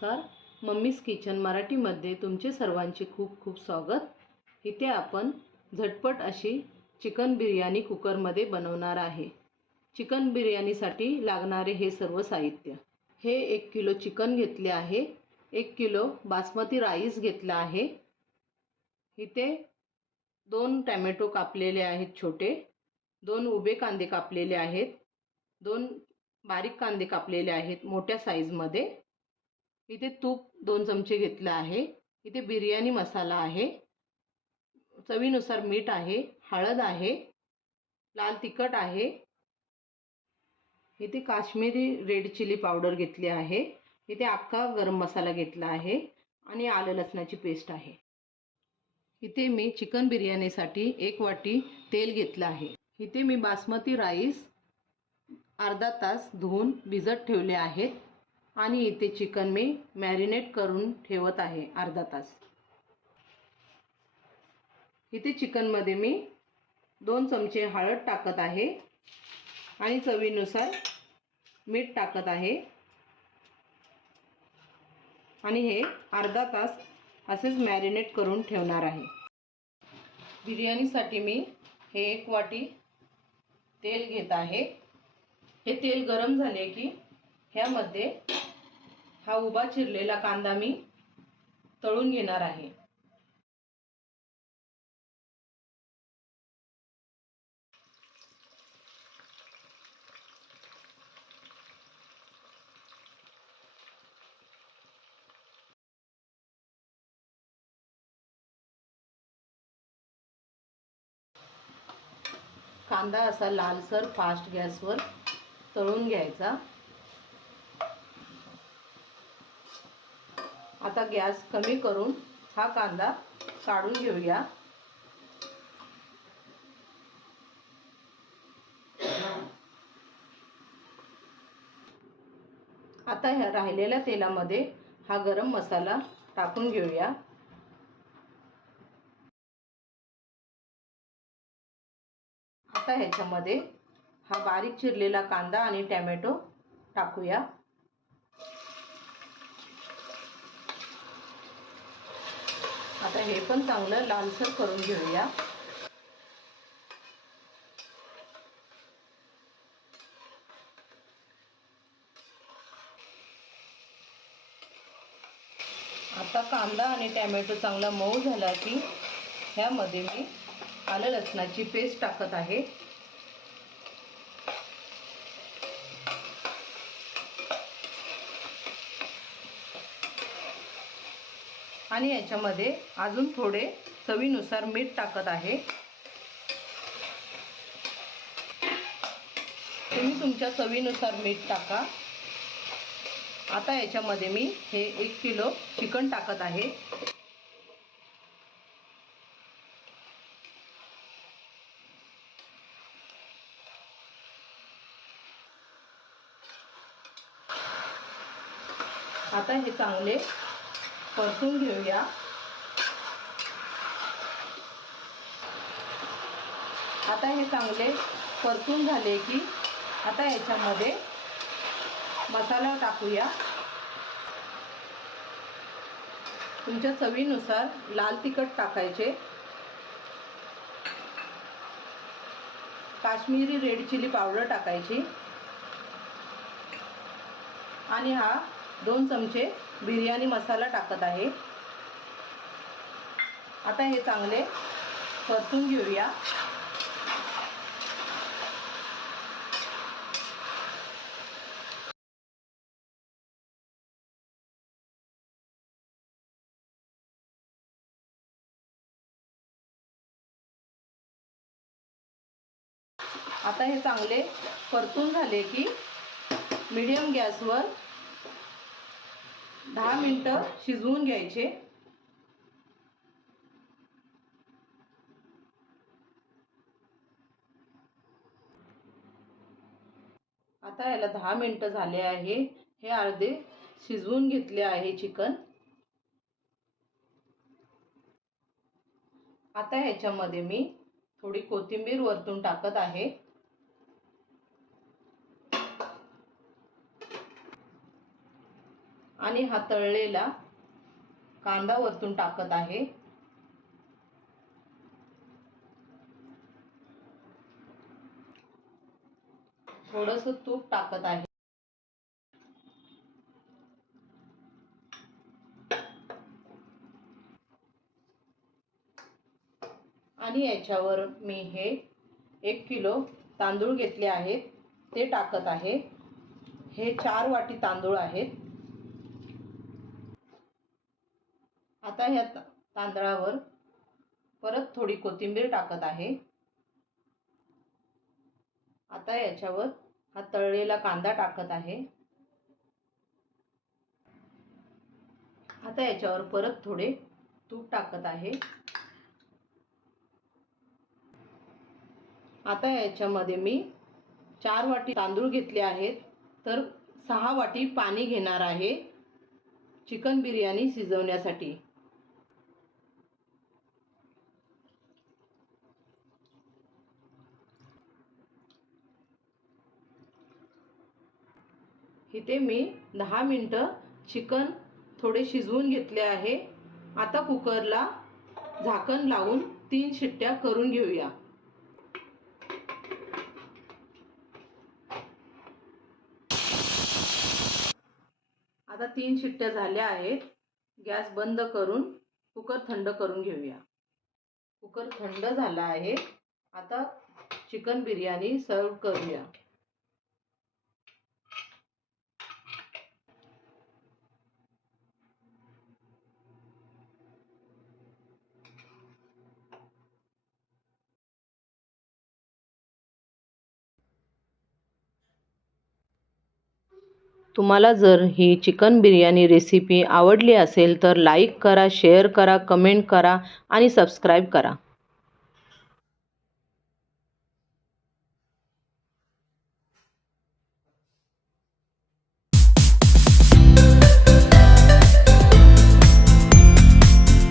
नमस्कार. Mummies kitchen मराठीमध्ये तुमचे सर्वांचे खूप खूप स्वागत. इथे आपण झटपट अशी चिकन बिर्याणी कुकरमध्ये बनवणार आहे. चिकन बिर्याणीसाठी लागणारे हे सर्व साहित्य. हे 1 किलो चिकन घेतले आहे. 1 किलो बासमती राईस घेतला आहे. इथे 2 टोमॅटो कापलेले आहेत छोटे, 2 उभे कांदे कापलेले आहेत, 2 बारीक कांदे कापलेले आहेत मोठ्या साईजमध्ये. इथे तूप 2 चमचे घेतले आहे. इथे बिर्याणी मसाला आहे, चवीनुसार मीठ आहे, हळद आहे, लाल तिखट आहे. इथे काश्मीरी रेड चिली पावडर घेतली आहे. इथे अख्खा गरम मसाला घेतला आहे आणि आलं लसणाची पेस्ट आहे. इथे मी चिकन बिर्याणीसाठी 1 वाटी तेल घेतलं आहे. इथे मी बासमती राईस अर्धा तास धुवून भिजत ठेवले आहेत आणि इथे चिकन मी मॅरिनेट करून ठेवत आहे अर्धा तास. इथे चिकनमध्ये मी 2 चमचे हळद टाकत आहे आणि चवीनुसार मीठ टाकत आहे आणि हे अर्धा तास असेच मॅरिनेट करून ठेवणार आहे. बिर्याणीसाठी मी हे 1 वाटी तेल घेत आहे. हे तेल गरम झाले की ह्यामध्ये हा उभा चिरलेला कांदा मी तळून घेणार आहे. कांदा असा लालसर फास्ट गॅसवर तळून घ्यायचा. आता गॅस कमी करून हा कांदा काढून घेऊया. आता ह्या राहिलेल्या तेलामध्ये हा गरम मसाला टाकून घेऊया. आता ह्याच्यामध्ये हा बारीक चिरलेला कांदा आणि टोमॅटो टाकूया. आता हे पण चांगलं लालसर करून घेऊया. आता कांदा आणि टोमॅटो चांगला मऊ झाला की ह्यामध्ये मी आलं लसणाची पेस्ट टाकत आहे. आणि याच्यामध्ये अजून थोडे चवीनुसार मीठ टाकत आहे. तुम्ही तुमच्या चवीनुसार मीठ टाका. आता याच्यामध्ये मी हे 1 किलो चिकन टाकत आहे. आता हे चांगले परतून घेऊया. आता हे चांगले परतून झाले की आता याच्यामध्ये मसाला टाकूया. तुमच्या चवीनुसार लाल तिखट टाकायचे, काश्मीरी रेड चिली पावडर टाकायची आणि हा 2 चमचे बिर्याणी मसाला टाकत आहे. आता हे चांगले परतून घेऊया. आता हे चांगले परतून झाले की मीडियम गॅसवर 10 मिनिटं शिजवून घ्यायचे. आता याला 10 मिनिटं झाले आहे. हे अर्धे शिजवून घेतले आहे चिकन. आता ह्याच्यामध्ये मी थोडी कोथिंबीर वरतून टाकत आहे. आणि हा तळलेला कांदा वरतून टाकत आहे. थोडंसं तूप टाकत आहे. आणि याच्यावर मी हे 1 किलो तांदूळ घेतले आहेत ते टाकत आहे. हे 4 वाटी तांदूळ आहेत. आता ह्या तांदळावर परत थोडी कोथिंबीर टाकत आहे. आता याच्यावर हा तळलेला कांदा टाकत आहे. आता याच्यावर परत थोडे तूप टाकत आहे. आता याच्यामध्ये मी 4 वाटी तांदूळ घेतले आहेत तर 6 वाटी पाणी घेणार आहे चिकन बिर्याणी शिजवण्यासाठी. इथे मी 10 मिनिटं चिकन थोडे शिजवून घेतले आहे. आता कुकरला झाकण लावून 3 शिट्ट्या करून घेऊया. आता 3 शिट्ट्या झाल्या आहेत. गॅस बंद करून कुकर थंड करून घेऊया. कुकर थंड झाला आहे. आता चिकन बिर्याणी सर्व करूया. तुम्हाला जर ही चिकन बिर्याणी रेसिपी आवडली असेल तर लाईक करा, शेअर करा, कमेंट करा आणि सबस्क्राईब करा.